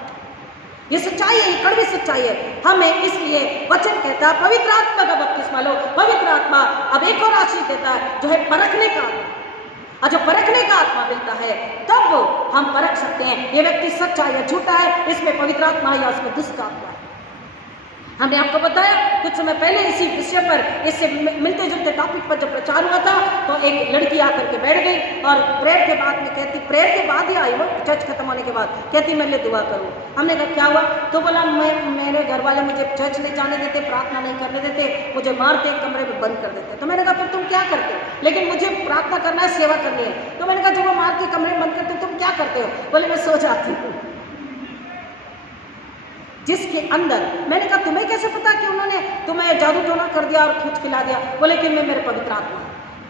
ये सच्चाई है, ये कड़वी सच्चाई है। हमें इसलिए वचन कहता है पवित्र आत्मा का बपतिस्मा लो। पवित्र आत्मा अब एक और आशीष देता है जो है परखने का आत्मा। और जो परखने का आत्मा मिलता है तब हम परख सकते हैं ये व्यक्ति सच्चा है या झूठा है, इसमें पवित्र आत्मा है या उसमें दुष्ट आत्मा है। हमने आपको बताया कुछ समय पहले इसी विषय पर, इससे मिलते जुलते टॉपिक पर जब प्रचार हुआ था तो एक लड़की आकर के बैठ गई और प्रेयर के बाद में कहती, प्रेयर के बाद ही आई वो, चर्च खत्म होने के बाद कहती मैं ले दुआ करूँ। हमने कहा क्या हुआ? तो बोला मेरे घर वाले मुझे चर्च नहीं जाने देते, प्रार्थना नहीं करने देते, मुझे मारते, कमरे में बंद कर देते। तो मैंने कहा फिर तुम क्या करते हो? लेकिन मुझे प्रार्थना करना है, सेवा करनी है। तो मैंने कहा जब वो मार के कमरे में बंद करते तुम क्या करते हो? बोले मैं सो जाती हूँ। जिसके अंदर, मैंने कहा तुम्हें कैसे पता कि उन्होंने तुम्हें जादू टोना कर दिया और खींच खिला दिया? बोले कि मैं मेरे पवित्र आत्मा।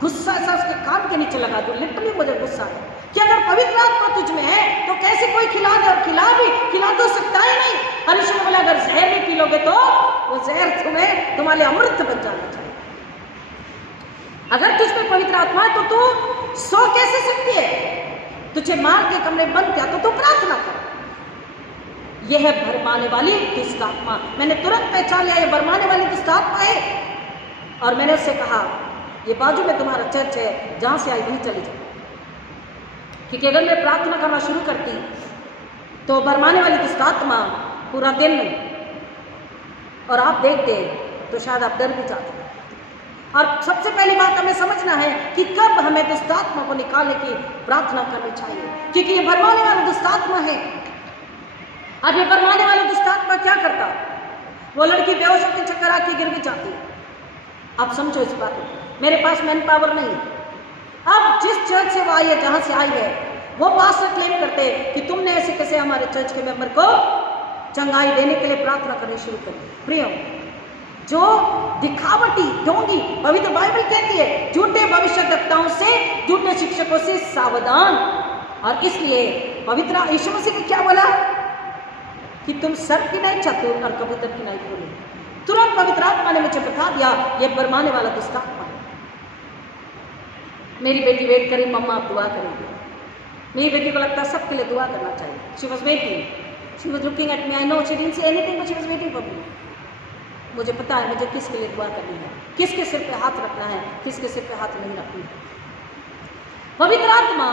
गुस्सा ऐसा उसके कान के नीचे लगा दो। लिटरली मुझे गुस्सा है कि अगर पवित्र आत्मा तुझ में है तो कैसे कोई खिला दे, और खिला तो सकता ही नहीं। हरीश ने बोला अगर जहर भी पी लोगे तो वो जहर तुम्हारे अमृत बन जाना चाहिए। अगर तुझ में पवित्र आत्मा है तो तू सो कैसे सकती है? तुझे मार के कमरे बंद किया तो तू प्रार्थना कर। यह है भरमाने वाली दुष्ट आत्मा। मैंने तुरंत पहचान लिया ये भरमाने वाली दुष्ट आत्मा है। और मैंने उससे कहा ये बाजू में तुम्हारा चर्च है, जहां से आई वहीं चली जाओ, क्योंकि अगर मैं प्रार्थना करना शुरू करती तो भरमाने वाली दुष्ट आत्मा पूरा दिन और आप देखते तो शायद आप डर भी जाते। और सबसे पहली बात हमें समझना है कि कब हमें दुष्ट आत्मा को निकालने की प्रार्थना करनी चाहिए, क्योंकि ये भरमाने वाला दुष्ट आत्मा है। अब ये भरमाने वाला दुष्ट आत्मा क्या करता? वो लड़की बेहोश होकर चक्कर आके गिर भी जाती। आप समझो इस बात को, मेरे पास मैन पावर नहीं। अब जिस चर्च से वो आई है, जहां से आई है, वो पास्टर क्लेम करते कि तुमने ऐसे कैसे हमारे चर्च के मेंबर को चंगाई देने के लिए प्रार्थना करनी शुरू कर दी। प्रियो, जो दिखावटी ढोंगी, पवित्र बाइबल कहती है झूठे भविष्यद्वक्ताओं से, झूठे शिक्षकों से सावधान। और इसलिए पवित्र यीशु मसीह ने क्या बोला कि तुम सर्प की नहीं चतुर और कबूतर की नहीं बोली। तुरंत पवित्र आत्मा ने मुझे बता दिया ये भरमाने वाला दुष्ट आत्मा है। मेरी बेटी वेट करी, मम्मा आप दुआ करेंगे। मेरी बेटी को लगता है सबके लिए दुआ करना चाहिए. She was waiting, she was looking at me. I know she didn't say anything but she was waiting for me. मुझे पता है मुझे किसके लिए दुआ करनी है, किसके सिर पे हाथ रखना है, किसके सिर पे हाथ नहीं रखना है. पवित्र आत्मा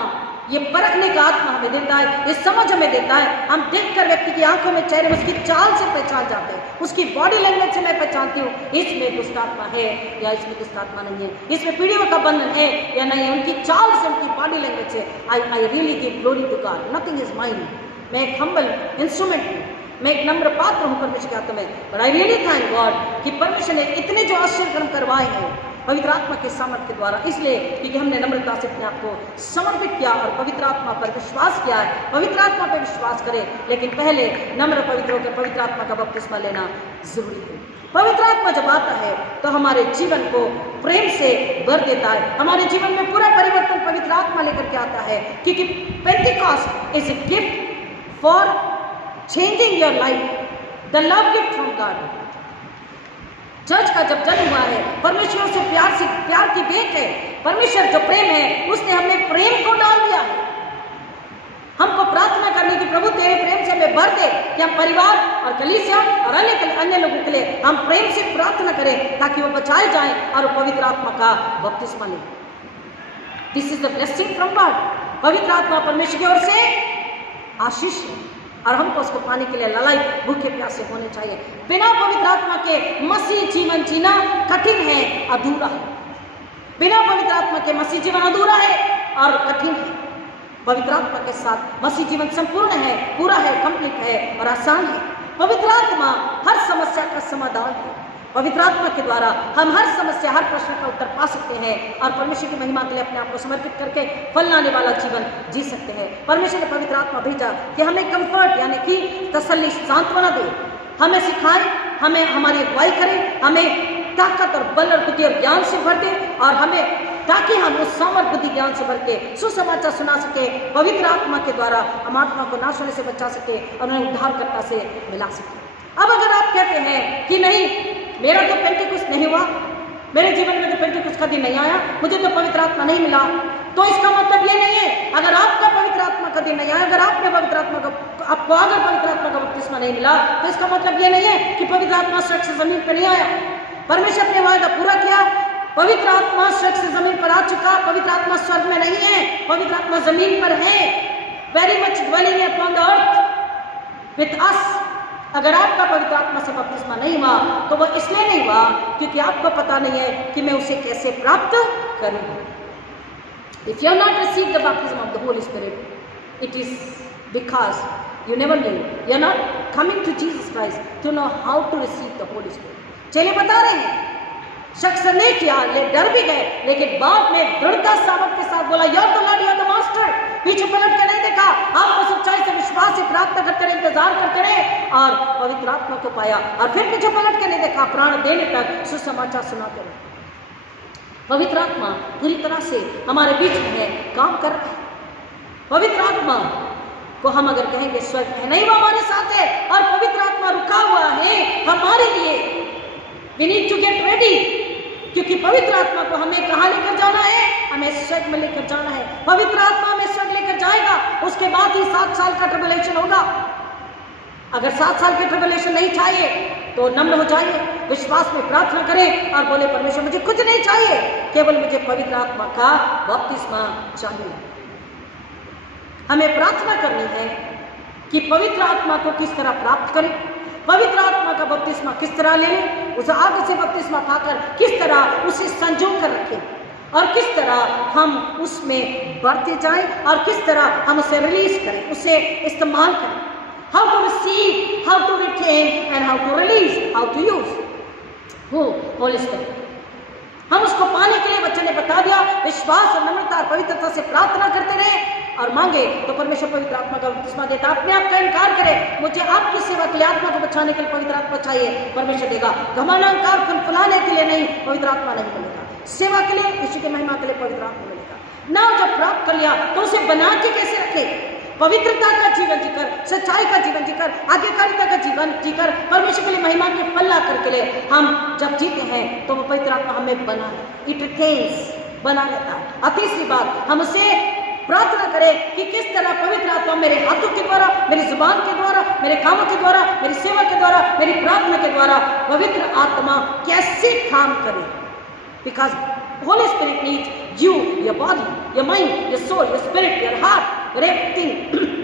ये परखने का आत्मा हमें देता है, ये समझ हमें देता है. हम देखकर व्यक्ति की आंखों में, चेहरे में, उसकी चाल से पहचान जाते हैं, उसकी बॉडी लैंग्वेज से मैं पहचानती हूँ इसमें दुष्ट आत्मा है या इसमें दुष्ट आत्मा नहीं है, इसमें पीढ़ियों का बंधन है या नहीं है. उनकी चाल से, उनकी बॉडी लैंग्वेज से I really give glory to God. Nothing is mine. मैं एक हम्बल इंस्ट्रूमेंट हूँ, मैं एक नम्र पात्र हूँ परमेश्वर के हाथों में. But I really thank God कि परमेश्वर ने इतने जो आश्चर्य कर्म करवाए हैं पवित्र आत्मा के सामर्थ्य के द्वारा, इसलिए क्योंकि हमने नम्रता से अपने आप को समर्पित किया और पवित्र आत्मा पर विश्वास किया है. पवित्र आत्मा पर विश्वास करें, लेकिन पहले नम्र पवित्र होकर पवित्र आत्मा का बपतिस्मा लेना जरूरी है. पवित्र आत्मा जब आता है तो हमारे जीवन को प्रेम से भर देता है, हमारे जीवन में पूरा परिवर्तन पवित्र आत्मा लेकर के आता है. क्योंकि Pentecost is a gift for changing your life, the love gift from God. Church का जब जन्म हुआ है, परमेश्वर से प्यार की भेंट है. परमेश्वर जो प्रेम है उसने हमें प्रेम को डाल दिया है. हमको प्रार्थना करने की प्रभु तेरे प्रेम से हमें भर दे कि हम परिवार और कलीसिया और अन्य लोगों के लिए हम प्रेम से प्रार्थना करें ताकि वो बचाए जाएं और वो पवित्र आत्मा का बपतिस्मा लें. This is the blessing from God. पवित्र आत्मा परमेश्वर की ओर से आशीष है और हमको उसको पाने के लिए ललायत, भूखे प्यासे होने चाहिए. बिना पवित्र आत्मा के मसीह जीवन जीना कठिन है, अधूरा है. बिना पवित्र आत्मा के मसीह जीवन अधूरा है और कठिन है. पवित्र आत्मा के साथ मसीह जीवन संपूर्ण है, पूरा है, कंप्लीट है और आसान है. पवित्र आत्मा हर समस्या का समाधान है. पवित्र आत्मा के द्वारा हम हर समस्या, हर प्रश्न का उत्तर पा सकते हैं और परमेश्वर की महिमा के लिए अपने आप को समर्पित करके फल लाने वाला जीवन जी सकते हैं. परमेश्वर ने पवित्र आत्मा भेजा कि हमें कंफर्ट यानी कि तसल्ली, सांत्वना दे, हमें सिखाए, हमें हमारी अगुवाई करे, हमें ताकत और बल और बुद्धि और ज्ञान से भर दे और हमें ताकि हम उस सामर्थ बुद्धि ज्ञान से भर के सुसमाचार सुना सके. पवित्र आत्मा के द्वारा हम आत्मा को नाश होने से बचा सके और उन्हें उद्धारकर्ता से मिला सके. अब अगर आप कहते हैं कि नहीं, मेरा तो पेंटिकुस्त नहीं हुआ, मेरे जीवन में तो पेंटिकुस्त का दिन नहीं आया, मुझे तो पवित्र आत्मा नहीं मिला, तो इसका मतलब ये नहीं है. अगर आपका पवित्र आत्मा का दिन नहीं आया, अगर आपने पवित्र आत्मा का आपको अगर पवित्र आत्मा का बपतिस्मा नहीं मिला, तो इसका मतलब ये नहीं है कि पवित्र आत्मा स्वर्ग से जमीन पर नहीं आया. परमेश्वर ने वायदा पूरा किया. पवित्र आत्मा स्वर्ग से जमीन पर आ चुका. पवित्र आत्मा स्वर्ग में नहीं है, पवित्र आत्मा जमीन पर है. Very much dwelling upon the earth with us. अगर आपका पवित्र आत्मा से बपतिस्मा नहीं हुआ तो वह इसलिए नहीं हुआ क्योंकि आपको पता नहीं है कि मैं उसे कैसे प्राप्त करूं. If you have not received the baptism of the Holi spirit, it is because you never knew, you are not coming to Jesus Christ to know how to receive the Holy Spirit. चेले बता रहे हैं, शख्स ने किया, डर भी गए, लेकिन बाद में दृढ़ता सामर्थ के साथ बोला, you're the Lord, you're the Master. पीछे पलट के नहीं देखा, आपको सच्चाई से, विश्वास से प्रार्थना करते रहे, इंतजार करते रहे और पवित्र आत्मा को पाया. और फिर पीछे पलट के नहीं देखा, प्राण देने तक सुसमाचार सुनाते रहे. पवित्र आत्मा पूरी तरह से हमारे बीच में काम कर रहा है. पवित्र आत्मा को हम अगर कहेंगे स्वर्ग है, नहीं, वो हमारे साथ है और पवित्र आत्मा रुका हुआ है हमारे लिए. We need to get ready, क्योंकि पवित्र आत्मा को हमें कहाँ लेकर जाना है? हमें स्वर्ग में लेकर जाना है. पवित्र आत्मा हमें स्वर्ग लेकर जाएगा, उसके बाद ही 7 साल का ट्रिबुलेशन होगा. अगर 7 साल के ट्रिबुलेशन नहीं चाहिए तो नम्र हो जाइए, विश्वास में प्रार्थना करें और बोले, परमेश्वर मुझे कुछ नहीं चाहिए, केवल मुझे पवित्र आत्मा का बपतिस्मा चाहिए. हमें प्रार्थना करनी है कि पवित्र आत्मा को किस तरह प्राप्त करें, पवित्र आत्मा का बपतिस्मा किस तरह लें, उस आग से बपतिस्मा पाकर किस तरह उसे संजो कर रखें और किस तरह हम उसमें बढ़ते जाएं और किस तरह हम उसे रिलीज करें, उसे इस्तेमाल करें. How to receive, how to retain and how to release, how to use वो होली स्पिरिट. हम उसको पाने के लिए बच्चे ने बता दिया. विश्वास और नम्रता और पवित्रता से प्रार्थना करते रहे और मांगे तो परमेश्वर पवित्र आत्मा का बपतिस्मा देता. अपने आप का इनकार करे, मुझे आपकी सेवा के लिए, आत्मा को बचाने के लिए पवित्र आत्मा चाहिए, परमेश्वर देगा. घमंड अहंकार फुलाने के लिए नहीं, पवित्र आत्मा नहीं मिलेगा. सेवा के लिए, यीशु की महिमा के लिए पवित्र आत्मा मिलेगा. ना जब प्राप्त कर लिया तो उसे बना के कैसे रखे? पवित्रता का जीवन जीकर, सच्चाई का जीवन जीकर, आज्ञाकारिता का जीवन जीकर, परमेश्वर के लिए महिमा के फल ला करके लिए हम जब जीते हैं तो वो पवित्र आत्मा हमें बना, इट रिटेन्स, बना रहता है. और तीसरी बात, हम उसे प्रार्थना करें कि किस तरह पवित्र आत्मा मेरे हाथों के द्वारा, मेरी जुबान के द्वारा, मेरे कामों के द्वारा, मेरी सेवा के द्वारा, मेरी प्रार्थना के द्वारा पवित्र आत्मा कैसे काम करे। Because holy spirit needs you, your body, your mind, your soul, your spirit, your heart, your everything.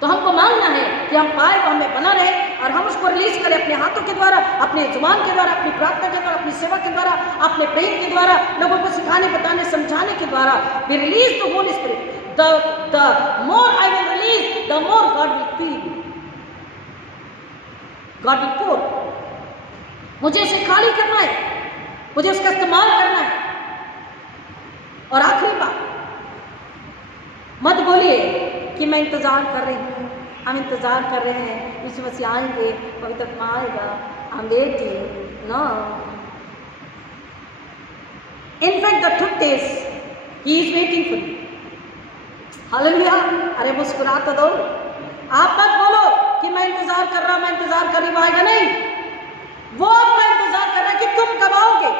तो हमको मांगना है कि हम पाए वो हमें बना रहे और हम उसको रिलीज करें अपने हाथों के द्वारा, अपने जुबान के द्वारा, अपनी प्रार्थना के द्वारा, अपनी सेवा के द्वारा, अपने प्रेम के द्वारा, लोगों को सिखाने, बताने, समझाने के द्वारा। We release the Holi spirit. The more I will release, the more God will feel, God will pour. मुझे उसे खाली करना है, मुझे उसका इस्तेमाल करना है। और आखिरी बात, मत बोलिए कि मैं इंतजार कर रही हूँ, हम इंतजार कर रहे हैं, यीशु मसीह आएंगे, पवित्र आत्मा आएगा, हम waiting. No, in fact the truth is he is waiting for you. Hallelujah. अरे मुस्कुरा तो दो। आप मत बोलो कि मैं इंतजार कर रहा हूं, मैं इंतजार कर रही हूं, आएगा नहीं। वो आपका इंतजार कर रहा है कि तुम कब आओगे।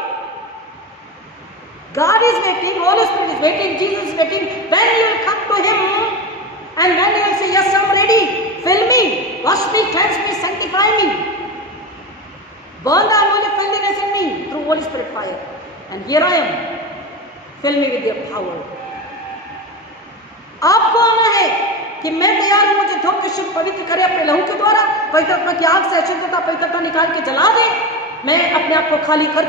God is waiting, Holy Spirit is waiting, Jesus is waiting. When you will come to Him and when you will say, yes, I'm ready, fill me, wash me, cleanse me, sanctify me, burn the unholy filthiness in me through Holy Spirit fire. And here I am, fill me with your power. आपको आना है कि मैं तैयार हूं, मुझे धो के शुद्ध पवित्र करे अपने लहू के द्वारा, पवित्र आत्मा की आग से अशुद्धता पवित्रता निकाल के जला दे। मैं अपने आप को खाली कर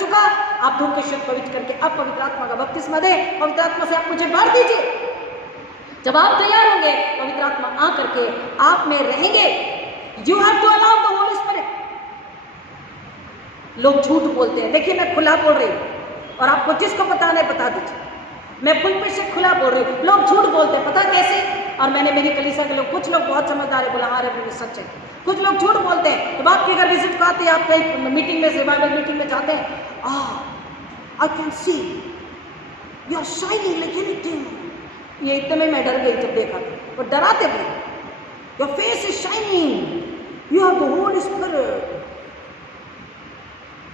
चुका, आप धो के शुद्ध पवित्र करके अब पवित्र आत्मा का बपतिस्मा दे। पवित्र आत्मा से आप मुझे भर दीजिए। जब आप तैयार होंगे, पवित्र आत्मा आ करके आप में रहेंगे। You have to allow the Holi spirit. लोग झूठ बोलते हैं। देखिए, मैं खुला बोल रही हूं और आपको जिसको बताना है बता दीजिए। मैं पुलपिट से खुला बोल रही हूँ। लोग झूठ बोलते हैं, पता कैसे? और मैंने मेरी कलीसिया के लोग, कुछ लोग बहुत समझदार है, बोला हाँ रे सच है। कुछ लोग झूठ बोलते हैं। तो आपकी अगर विजिट को आते हैं, आप कहीं मीटिंग में, रिवाइवल मीटिंग में जाते हैं, I can see you are shining like anything. ये इतने में मैं डर गई जब देखा था। वो डराते थे। Your face is shining, you have the Holi spirit,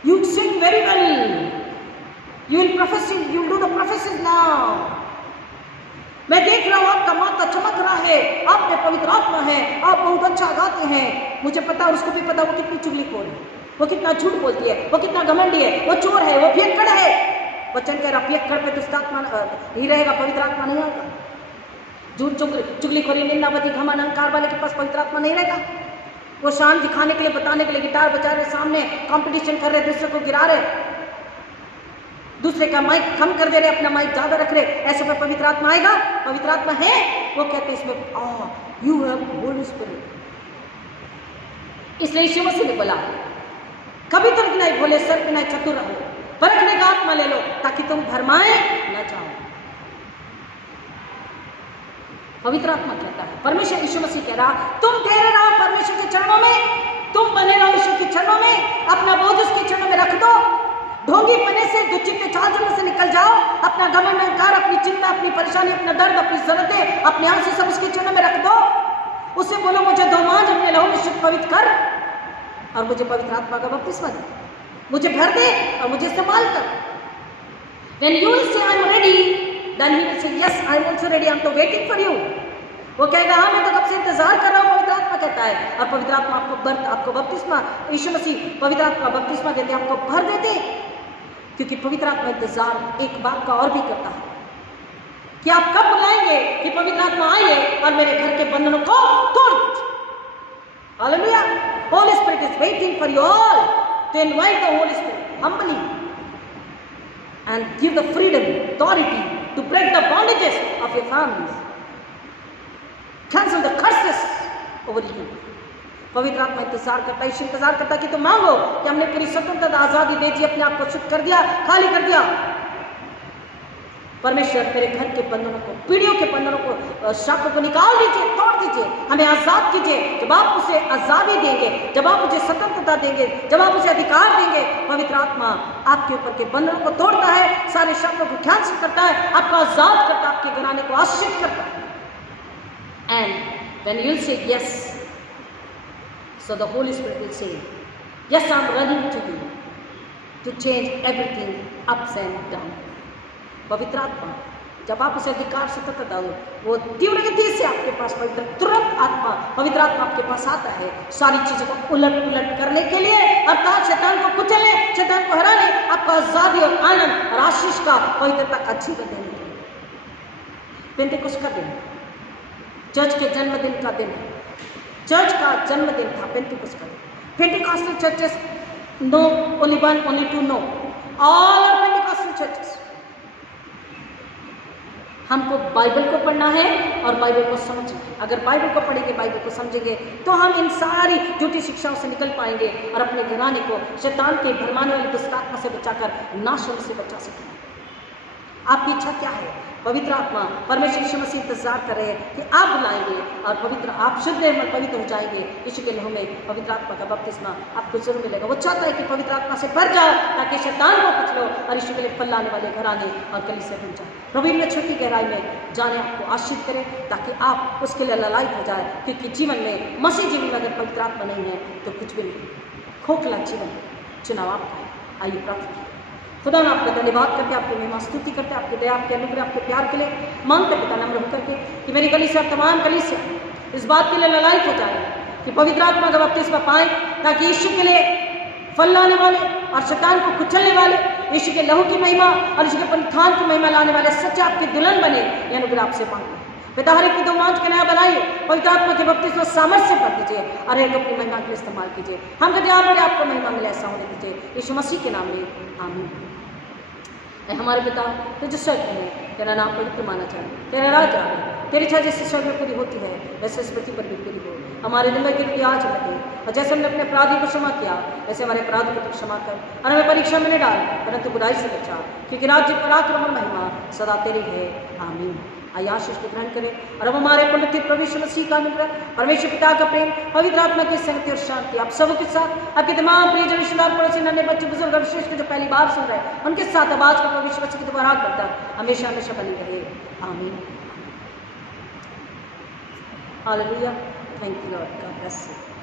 you sing very well, you will prophesy, you will do the prophecies now. मैं देख रहा हूँ आपका माथा चमक रहा है, आप में पवित्र आत्मा है, आप बहुत अच्छा गाते हैं। मुझे पता, और उसको भी पता वो कितनी चुगलीखोर है, वो कितना झूठ बोलती है, वो कितना घमंडी है, वो चोर है, वो पियक्कड़ है। वचन कह रहा पियक्कड़ पे दुष्ट आत्मा नहीं रहेगा, पवित्र आत्मा नहीं आएगा। झूठ चुगलीखोरी, निंदावती, घमंड, अहंकार वाले के पास पवित्र आत्मा नहीं रहेगा। वो शान दिखाने के लिए, बताने के लिए गिटार बजा रहे, सामने कॉम्पिटिशन कर रहे, दूसरे को गिरा रहे, दूसरे का माइक कम कर दे रहे, अपना माइक ज्यादा रख रहे। ऐसे में पवित्र आत्मा आएगा? पवित्र आत्मा है। वो कहते हैं इसमें यू हैव होली स्पिरिट। इसलिए यीशु मसीह ने बोला, कभी तुम नहीं भोले सर्प नहीं चतुर रहो, परखने का आत्मा ले लो ताकि तुम भरमाए न जाओ। पवित्र आत्मा कहता है, परमेश्वर यीशु मसीह कह रहा, तुम ठहरे रहो परमेश्वर के चरणों में, तुम बने रहो यीशु के चरणों में, अपना बोझ उसके चरणों में रख दो। ढोंगी पने से, दुचित्ते चालचलन से निकल जाओ। अपना घमंड, अहंकार, अपनी चिंता, अपनी परेशानी, अपना दर्द, अपनी जरूरतें, अपने आप से सब उसके चरणों में रख दो। उससे बोलो, मुझे दो मांझ अपने लहू में शुद्ध पवित्र कर और मुझे पवित्र आत्मा का बपतिस्मा दे, मुझे भर दे और मुझे इस्तेमाल कर। When you will say I am ready, then he will say yes I am also ready, I am to waiting for you। वो कहेगा, हाँ मैं तो कब से इंतजार कर रहा हूँ। पवित्र आत्मा कहता है, और पवित्र आत्मा आपको बपतिस्मा, यीशु मसीह पवित्र आत्मा बपतिस्मा कहते हैं, आपको भर देते, क्योंकि पवित्र आत्मा इंतजार एक बात का और भी करता है कि आप कब बुलाएंगे कि पवित्र आत्मा आइए और मेरे घर के बंधनों को तोड़ दीजिए। Hallelujah. Holy spirit is waiting for you all to invite the Holi spirit humbly and give the freedom, authority to break the bondages of your families, cancel the curses over you। पवित्र आत्मा इंतजार करता है, इंतजार करता है कि तुम मांगो कि हमने पूरी स्वतंत्रता, आजादी दे दी, अपने आप को शुद्ध कर दिया, खाली कर दिया। परमेश्वर मेरे घर के बंधनों को, पीढ़ियों के बंधनों को, श्रापों को निकाल दीजिए, तोड़ दीजिए, हमें आजाद कीजिए। जब आप उसे आजादी देंगे, जब आप मुझे स्वतंत्रता देंगे, जब आप उसे अधिकार देंगे, पवित्र आत्मा आपके ऊपर के बंधनों को तोड़ता है, सारे श्रापों को कैंसिल करता है, आपको आजाद करता है, आपके घराने को आश्रित करता है। And when you will say yes, so the Holy Spirit will say, yes, I am running to you to change everything ups and down। पवित्र आत्मा जब आप उसे अधिकार से तत्व डालो, वो तीव्र गति से आपके पास तुरंत आत्मा, पवित्र आत्मा आपके पास आता है सारी चीजों को उलट पुलट करने के लिए, अर्थात शैतान को कुचलने, शैतान को हराने, आपको आजादी और आनंद और आशीष का, पवित्रता का जीवन देने के लिए। पेंटेकोस्त का दिन, चर्च के जन्मदिन का दिन है, चर्च का जन्मदिन था पेंटेकोस्त का दिन। Pentecostal churches no only one, only two no, all are Pentecostal churches. हमको बाइबल को पढ़ना है और बाइबल को समझना है। अगर बाइबल को पढ़ेंगे, बाइबल को समझेंगे, तो हम इन सारी झूठी शिक्षाओं से निकल पाएंगे और अपने घराने को शैतान के भरमाने वाली दुष्ट आत्मा से बचाकर नाश होने से बचा सकेंगे। आपकी इच्छा क्या है? पवित्र आत्मा, परमेश्वर यीशु मसीह इंतजार कर रहे हैं कि आप बुलाएंगे और पवित्र, आप शुद्ध निर्मल पवित्र हो जाएंगे। यीशु के लहू में पवित्र आत्मा का बपतिस्मा आपको जरूर मिलेगा। वो चाहता है कि पवित्र आत्मा से भर जाओ ताकि शैतान को कुचलो और यीशु के लिए फल लाने वाले घराने और कलीसिया बन जाए। प्रभु इनमें छोटी गहराई में जाने आपको आशीष करें ताकि आप उसके लिए ललायत हो जाए, क्योंकि जीवन में, मसीह जीवन में अगर पवित्र आत्मा नहीं है तो कुछ भी नहीं, खोखला जीवन चुनाव आपका है। आइए प्रार्थना। खुदा मैं आपका धन्यवाद करके, आपकी महिमा स्तुति करते, आपके दया, आपके अनुग्रह, आपके प्यार के लिए मांगते पिता नम्र होकर के कि मेरी कलीसिया, तमाम कलीसिया इस बात के लिए ललायत हो जाए कि पवित्र आत्मा का बपतिस्मा पाए, ताकि यीशु के लिए फल लाने वाले और शैतान को कुचलने वाले, यीशु के लहू की महिमा और यीशु के पुनरुत्थान की महिमा लाने वाले सच्चे आपके दुल्हन बने। ये अनुग्रह आपसे मांगते पिता। हर एक की दो मांझ के नया बनाइए, पवित्र आत्मा के बपतिस्मा सामर्थ्य भर दीजिए और एक अपनी महिमा के लिए इस्तेमाल कीजिए। हम कहते हैं बड़े आपको महिमा मिले, ऐसा होने दीजिए यीशु मसीह के नाम में, आमीन। हमारे पिता तुझ स्वर्ग में, तेरा नाम पवित्र माना जाए, तेरा राज आए, तेरी इच्छा जैसे स्वर्ग में पूरी होती है वैसे इस पृथ्वी पर भी पूरी हो। हमारे दिन की रोटी आज हमें दे, और जैसे हमने अपने अपराधी को क्षमा किया वैसे हमारे अपराध को क्षमा कर, और हमें परीक्षा में न डाल परंतु बुराई से बचा, क्योंकि राज्य, पराक्रम और महिमा सदा तेरी है, आमीन। आइए आशीष को ग्रहण करें। और अब हमारे पुण्य प्रभु यीशु मसीह का अनुग्रह, परमेश्वर पिता का प्रेम, पवित्र आत्मा की संगति और शांति आप सबके साथ, आपके तमाम प्रियजन, रिश्तेदार, पड़ोसी, नन्हे बच्चे, बुजुर्ग और विशेष जो पहली बार सुन रहे हैं उनके साथ आवाज का प्रभु यीशु मसीह की दोबारा करता हमेशा हमेशा बनी रहे, आमीन। Hallelujah. Thank you Lord, God bless you.